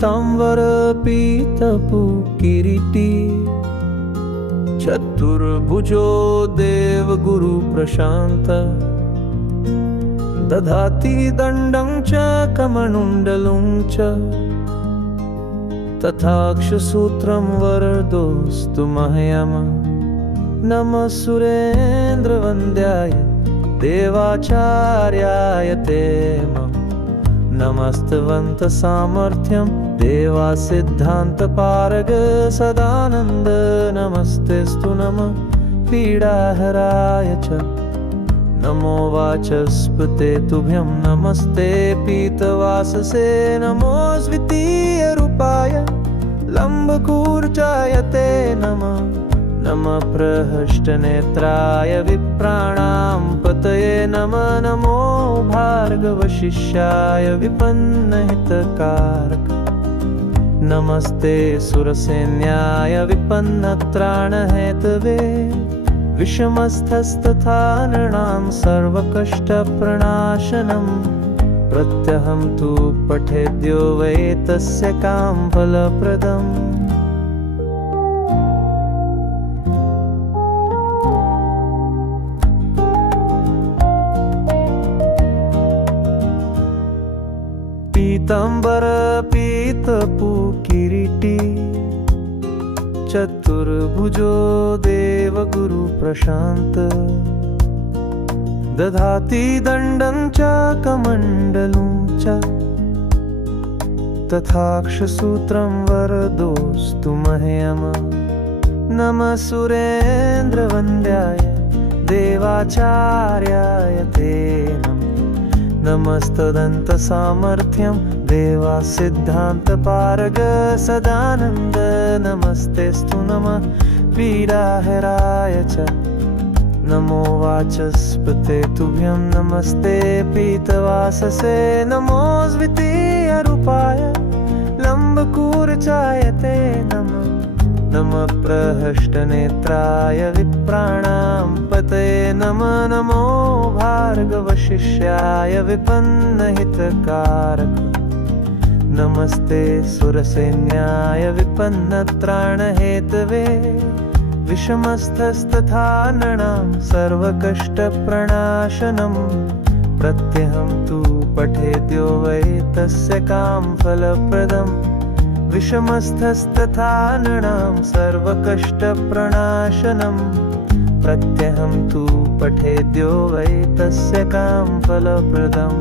पीतांबर पीतपु किरीटी चतुर्भुजो देव गुरु प्रशांत दधाति दंडं च कमंडलुं च तथाक्षसूत्रं वरदोस्तु मह्यम नमः सुरेन्द्रवन्द्याय देवाचार्याय ते नमस्तवन्त सामर्थ्यं देवा सिद्धान्तपारग सदानंद नमस्तेस्तु नमः पीडाहराय च नमो वाचस्पते तुभ्यं नमस्ते पीतवाससे नमो द्वितीयरूपाय लम्बकूर्चाय ते नमः नमः प्रहष्टनेत्राय विप्राणां पतये नमः नमो भार्गवशिष्याय विपन्नहितकारक नमस्ते सुरसैन्याय विपन्नत्राणहेतवे विषमस्थस्तथा नृणां सर्वकष्टप्रणाशनं प्रत्यहं तु पठेद्यो वै तस्य कामफलप्रदम् पीतांबर पीतपु किरीटी चतुर्भुजो देव गुरु प्रशांत दधाति दंडं च कमंडलुं च तथाक्षसूत्रं वरदोस्तु मह्यम नमः सुरेन्द्रवन्द्याय देवाचार्याय ते नमस्तदन्त सामर्थ्यं देवा सिद्धान्तपारग सदानंद नमस्तेस्तु नमः पीडाहराय च नमो वाचस्पते तुभ्यं नमस्ते पीतवाससे नमो द्वितीयरूपाय लम्बकूर्चाय ते नमः नमः प्रहष्टनेत्राय विप्राणां पतये नमः नमो भार्गवशिष्याय विपन्नहितकारक नमस्ते सुरसैन्याय विपन्नत्राणहेतवे विषमस्थस्तथा नृणां सर्वकष्टप्रणाशनं प्रत्यहं तु पठेद्यो वै तस्य कामफलप्रदम् विषमस्थस्तथा नृणां सर्वकष्टप्रणाशनं प्रत्यहं तु पठेद्यो वै तस्य कामफलप्रदम्।